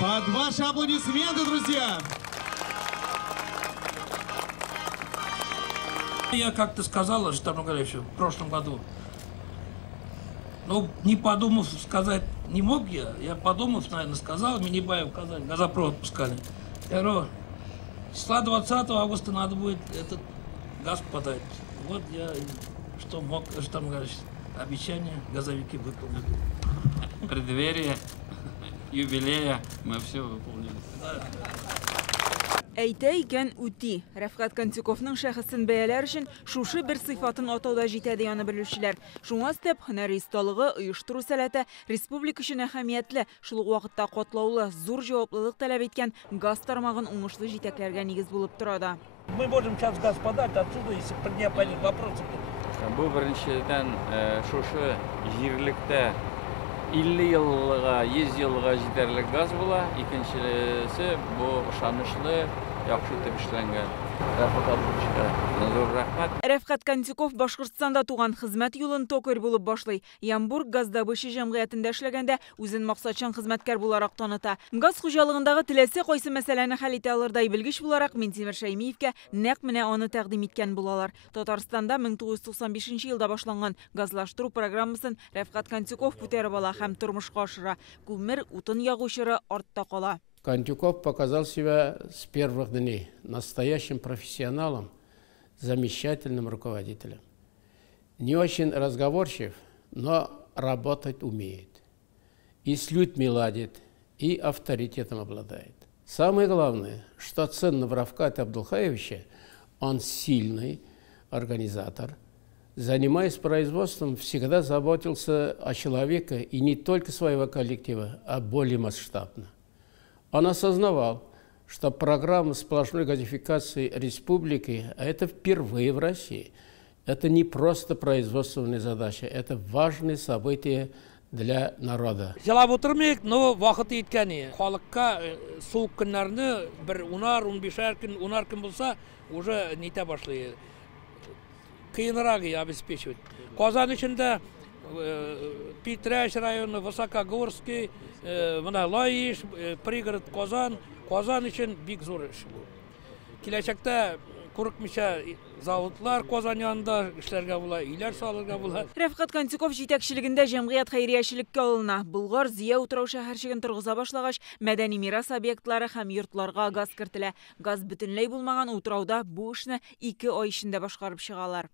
Под ваши аплодисменты, друзья! Я как-то сказал Житомиру Галевичу в прошлом году. Ну, не подумав сказать не мог я подумав, наверное, сказал, Миннебаев Казань, газопровод пускали. Я говорю, числа 20 августа надо будет этот газ подать. Вот я, что мог, Житомир Галевич, обещание газовики выполнили. В преддверии юбилея мы все выполнили. Әйтә икән үти. Рәфкат Кантюковның шәхесен бәяләр өчен шушы бер сыйфатын атауда җитәде яны белүчеләр. Шуңа степ һөнәри осталыгы, оештыру сәләте республика өчен әһәмиятле, шул ук вакытта катлаулы, зур җаваплылык таләп иткән газ тармагын уңышлы җитәкләргә нигез булып тора да. Мы можем сейчас газ подать отсюда, если необходим вопрос. Бу беренчедән шушы җирлектә 50 елга, 100 елга җитәрлек газ була. Икенчесе бу ышанычлы, яхшы итеп эшләнгән. Рәфкат Кантюков Башкортстанда туган, хезмәт юлын токарь булып башлый. Ямбург газдабычы җәмгыятендә эшләгәндә үзен максатчан хезмәткәр буларак таныта. Газ хуҗалыгындагы теләсе кайсы мәсьәләне хәл итә алырдай белгеч буларак Минтимер Шәймиевкә нәкъ менә аны тәкъдим иткән булалар. Татарстанда 1995 елда башланган газлаштыру программасын Рәфкат Кантюков күтәреп ала һәм тормышка ашыра. Күмер, утын ягучыры артта кала. Кантюков показал себя с первых дней настоящим профессионалом, замечательным руководителем. Не очень разговорчив, но работать умеет. И с людьми ладит, и авторитетом обладает. Самое главное, что ценно в Рафкате Абдулхаевиче, он сильный организатор. Занимаясь производством, всегда заботился о человеке и не только своего коллектива, а более масштабно. Он осознавал, что программа сплошной газификации республики – это впервые в России. Это не просто производственная задача, это важное событие для народа. Җылап утырмыйк, но вакыт еткән. Халыкка суык көннәрне бер 10-15 көн, 10 көн булса, уже нитә башлый. Кыенрак обеспечивать. Казан эчендә Питряч районы, Высокогорский, Лаиш, пригород Казан. Казан өчен бик зур эш бу. Киләчәктә курыкмыйча заводлар Казан янында эшләргә була, өйләр салырга була. Рәфкат Кантюков җитәкчелегендә җәмгыять хәйриячелеккә алына. Болгар Зия утрау шәһәрчеген торгыза башлагач, мәдәни мирас объектлары һәм йортларга газ кертелә. Газ бөтенләй булмаган утрауда бу эшне 2 ай эчендә башкарып чыгалар.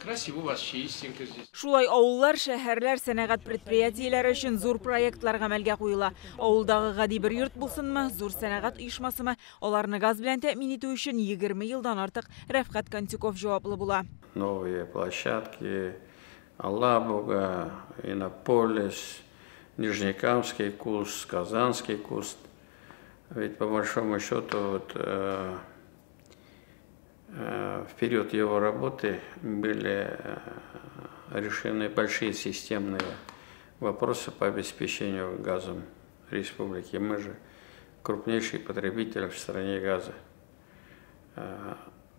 Красиво у вас, чистенько здесь. Шулай авыллар, шәһәрләр, сәнәгать предприятиеләре өчен зур проектлар гамәлгә куела. Авылдагы гади бер йорт булсынмы, зур сәнәгать оешмасымы, аларны газ белән тәэмин итү өчен 20 елдан артык Рәфкат Кантюков җаваплы була. Новые площадки, Алабуга, Иннополис, Нижнекамский куст, Казанский куст. Ведь по большому счету в период его работы были решены большие системные вопросы по обеспечению газом республики. Мы же крупнейший потребитель в стране газа.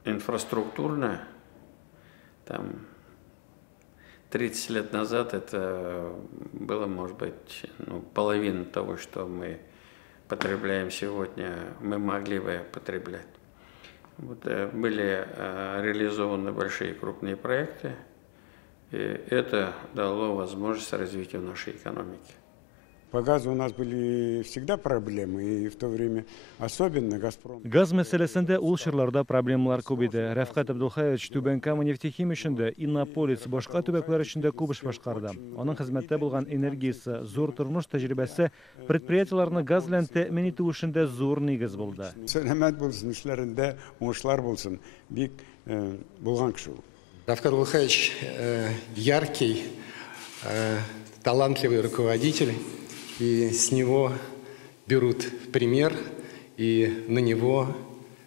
Инфраструктурно, там 30 лет назад это было, может быть, половина того, что мы потребляем сегодня, мы могли бы потреблять. Вот, были реализованы большие крупные проекты, и это дало возможность развитию нашей экономики. По газу у нас были всегда проблемы, и в то время особенно «Газпром». Газ мәсьәләсендә ул чорларда проблемалар күп иде. Рәфкат Абдулхаевич Түбән Кама нефтехим өчендә, Иннополис, башка төбәкләр өчендә күп эш башкарды. Аның хезмәттә булган энергиясе, зур тормыш тәҗрибәсе предприятиеләрне газ белән тәэмин итү эшендә зур нигез булды. Сәламәт булсын, эшләрендә уңышлар булсын. Бик булган кеше ул. Рәфкат Абдулхаевич яркий, талантливый руководитель. И с него берут пример и на него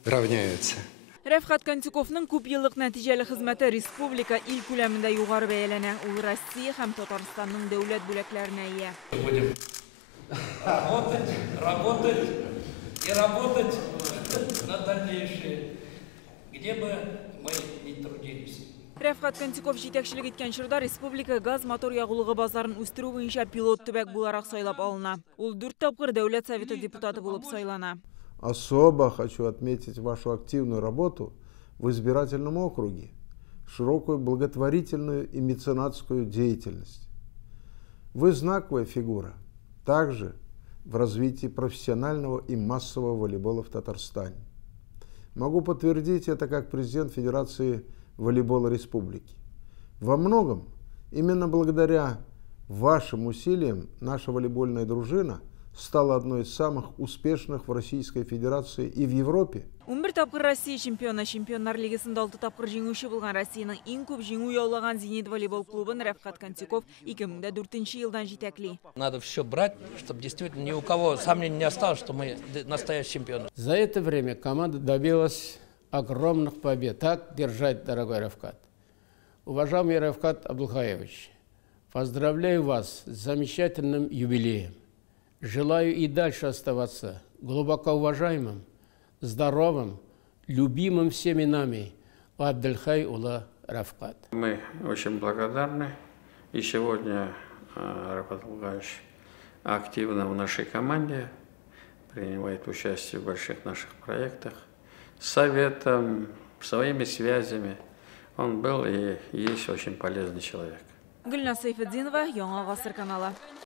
равняются. Рәфкат Кантюковның күп еллык нәтиҗәле хезмәте республика ил күләмендә югары бәяләнә. Ул Россия һәм Татарстанның дәүләт бүләкләренә ия. Работать и работать на дальнейшее, где бы мы ни трудились. Рәфкат Кантиков жетекшілік еткен шырда республика газ мотор яғылығы базарын өстіру бойынша пилот төбәк буларак сайлап алына. Ол 4 тапқыр Дәулет Советі депутаты болып сайлана. Особо хочу отметить вашу активную работу в избирательном округе, широкую благотворительную и меценатскую деятельность. Вы знаковая фигура также в развитии профессионального и массового волейбола в Татарстане. Могу подтвердить это как президент Федерации волейбола республики. Во многом именно благодаря вашим усилиям наша волейбольная дружина стала одной из самых успешных в Российской Федерации и в Европе. 11 тапқыр Россия чемпионы Чемпиондар лигасында 6 тапқыр жеңуші болған Россияның ең көп жеңу яулаған Зенит волейбол клубын Рәфкат Кантиков 2004 жылдан жетекли. Надо все брать, чтобы действительно ни у кого сомнений не осталось, что мы настоящие чемпионы. За это время команда добилась огромных побед. Так держать, дорогой Рәфкат. Уважаемый Рәфкат Абдулхаевич, поздравляю вас с замечательным юбилеем. Желаю и дальше оставаться глубоко уважаемым, здоровым, любимым всеми нами Абдулхай Ула Рәфкат. Мы очень благодарны. И сегодня Рәфкат Абдулхаевич активно в нашей команде, принимает участие в больших наших проектах. Советом, своими связями. Он был и есть очень полезный человек. Гүлназ Сайфетдинова, Яңа Гасыр каналы.